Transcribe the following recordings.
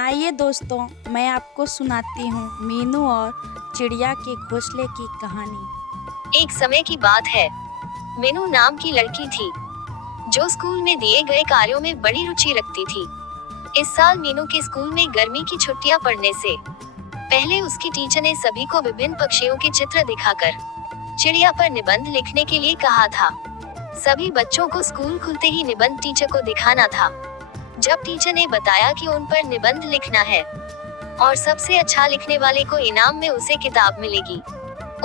आइए दोस्तों, मैं आपको सुनाती हूँ मीनू और चिड़िया के घोंसले की कहानी। एक समय की बात है। मीनू नाम की लड़की थी जो स्कूल में दिए गए कार्यों में बड़ी रुचि रखती थी। इस साल मीनू के स्कूल में गर्मी की छुट्टियां पड़ने से पहले उसकी टीचर ने सभी को विभिन्न पक्षियों के चित्र दिखाकर चिड़िया पर निबंध लिखने के लिए कहा था। सभी बच्चों को स्कूल खुलते ही निबंध टीचर को दिखाना था। जब टीचर ने बताया कि उन पर निबंध लिखना है और सबसे अच्छा लिखने वाले को इनाम में उसे किताब मिलेगी।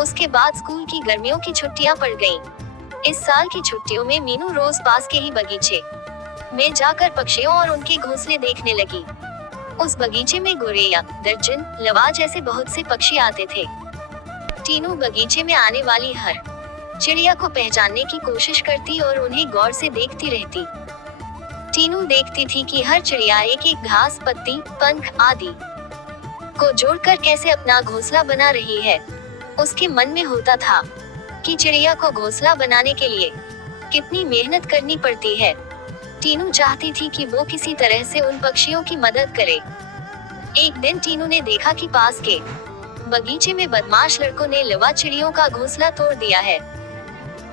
उसके बाद स्कूल की गर्मियों की छुट्टियां पड़ गईं। इस साल की छुट्टियों में मीनू रोज पास के ही बगीचे में जाकर पक्षियों और उनके घोंसले देखने लगी। उस बगीचे में गोरैया, दर्जन, लवा जैसे बहुत से पक्षी आते थे। टीनू बगीचे में आने वाली हर चिड़िया को पहचानने की कोशिश करती और उन्हें गौर से देखती रहती। टीनू देखती थी कि हर चिड़िया एक एक घास, पत्ती, पंख आदि को जोड़कर कैसे अपना घोंसला बना रही है। उसके मन में होता था कि चिड़िया को घोंसला बनाने के लिए कितनी मेहनत करनी पड़ती है। टीनू चाहती थी कि वो किसी तरह से उन पक्षियों की मदद करे। एक दिन टीनू ने देखा कि पास के बगीचे में बदमाश लड़कों ने लवा चिड़ियों का घोंसला तोड़ दिया है।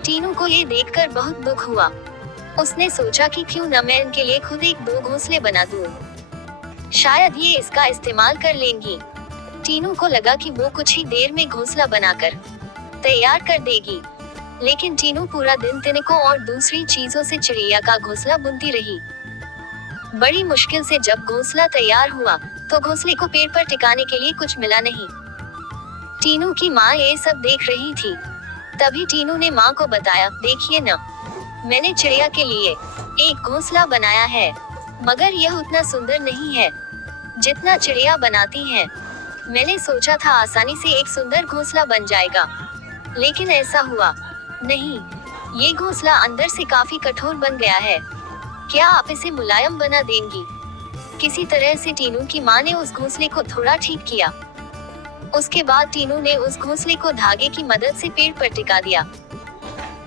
टीनू को ये देखकर बहुत दुख हुआ। उसने सोचा कि क्यों न मैं इनके लिए खुद एक दो घोंसले बना दूं। शायद ये इसका इस्तेमाल कर लेंगी। टीनू को लगा कि वो कुछ ही देर में घोंसला बनाकर तैयार कर देगी। लेकिन टीनू पूरा दिन तिनकों और दूसरी चीजों से चिड़िया का घोंसला बुनती रही। बड़ी मुश्किल से जब घोंसला तैयार हुआ तो घोंसले को पेड़ पर टिकाने के लिए कुछ मिला नहीं। टीनू की माँ ये सब देख रही थी। तभी टीनू ने माँ को बताया, देखिए न, मैंने चिड़िया के लिए एक घोंसला बनाया है, मगर यह उतना सुंदर नहीं है जितना चिड़िया बनाती हैं। मैंने सोचा था आसानी से एक सुंदर घोंसला बन जाएगा, लेकिन ऐसा हुआ नहीं। ये घोंसला अंदर से काफी कठोर बन गया है। क्या आप इसे मुलायम बना देंगी? किसी तरह से टीनू की माँ ने उस घोंसले को थोड़ा ठीक किया। उसके बाद टीनू ने उस घोंसले को धागे की मदद से पेड़ पर टिका दिया।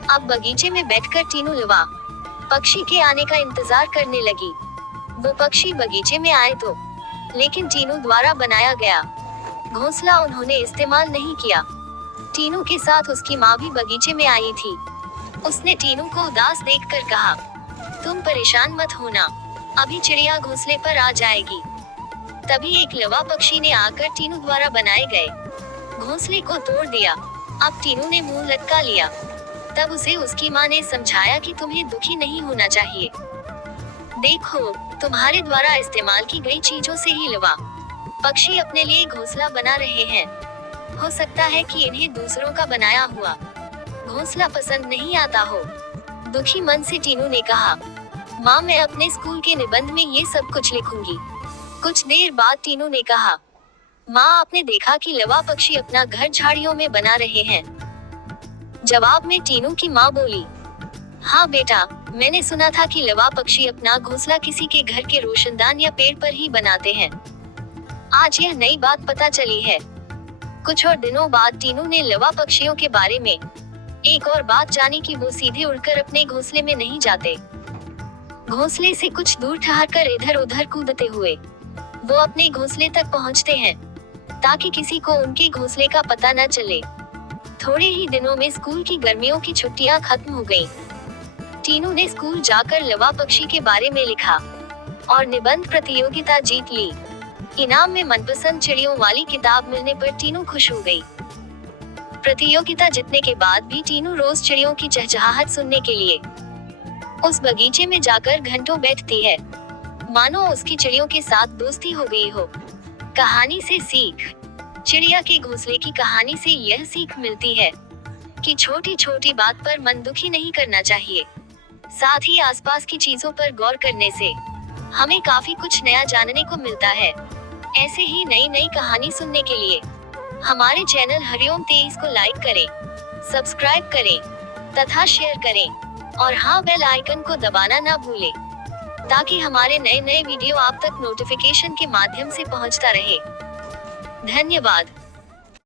अब बगीचे में बैठकर टीनू लवा पक्षी के आने का इंतजार करने लगी। वो पक्षी बगीचे में आए तो, लेकिन टीनू द्वारा बनाया गया घोंसला उन्होंने इस्तेमाल नहीं किया। टीनू के साथ उसकी माँ भी बगीचे में आई थी। उसने टीनू को उदास देखकर कहा, तुम परेशान मत होना, अभी चिड़िया घोंसले पर आ जाएगी। तभी एक लवा पक्षी ने आकर टीनू द्वारा बनाए गए घोंसले को तोड़ दिया। अब टीनू ने मुंह लटका लिया। तब उसे उसकी माँ ने समझाया कि तुम्हें दुखी नहीं होना चाहिए। देखो, तुम्हारे द्वारा इस्तेमाल की गई चीजों से ही लवा पक्षी अपने लिए घोंसला बना रहे हैं। हो सकता है कि इन्हें दूसरों का बनाया हुआ घोंसला पसंद नहीं आता हो। दुखी मन से टीनू ने कहा, माँ, मैं अपने स्कूल के निबंध में ये सब कुछ लिखूंगी। कुछ देर बाद टीनू ने कहा, माँ, आपने देखा कि लवा पक्षी अपना घर झाड़ियों में बना रहे हैं? जवाब में टीनू की माँ बोली, हाँ बेटा, मैंने सुना था कि लवा पक्षी अपना घोंसला किसी के घर के रोशनदान या पेड़ पर ही बनाते हैं। आज यह नई बात पता चली है। कुछ और दिनों बाद टीनू ने लवा पक्षियों के बारे में एक और बात जानी कि वो सीधे उड़कर अपने घोंसले में नहीं जाते। घोंसले से कुछ दूर ठहरकर इधर उधर कूदते हुए वो अपने घोंसले तक पहुंचते हैं, ताकि किसी को उनके घोंसले का पता न चले। थोड़े ही दिनों में स्कूल की गर्मियों की छुट्टियां खत्म हो गईं। टीनू ने स्कूल जाकर लवा पक्षी के बारे में लिखा और निबंध प्रतियोगिता जीत ली। इनाम में मनपसंद चिड़ियों वाली किताब मिलने पर टीनू खुश हो गई। प्रतियोगिता जीतने के बाद भी टीनू रोज चिड़ियों की चहचहाहट सुनने के लिए उस बगीचे में जाकर घंटों बैठती है, मानो उसकी चिड़ियों के साथ दोस्ती हो गई हो। कहानी से सीख। चिड़िया के घोंसले की कहानी से यह सीख मिलती है कि छोटी छोटी बात पर मन दुखी नहीं करना चाहिए। साथ ही आसपास की चीजों पर गौर करने से हमें काफी कुछ नया जानने को मिलता है। ऐसे ही नई नई कहानी सुनने के लिए हमारे चैनल हरिओम 23 को लाइक करें, सब्सक्राइब करें तथा शेयर करें, और हाँ, बेल आइकन को दबाना ना भूलें, ताकि हमारे नए नए वीडियो आप तक नोटिफिकेशन के माध्यम से पहुंचता रहे। धन्यवाद।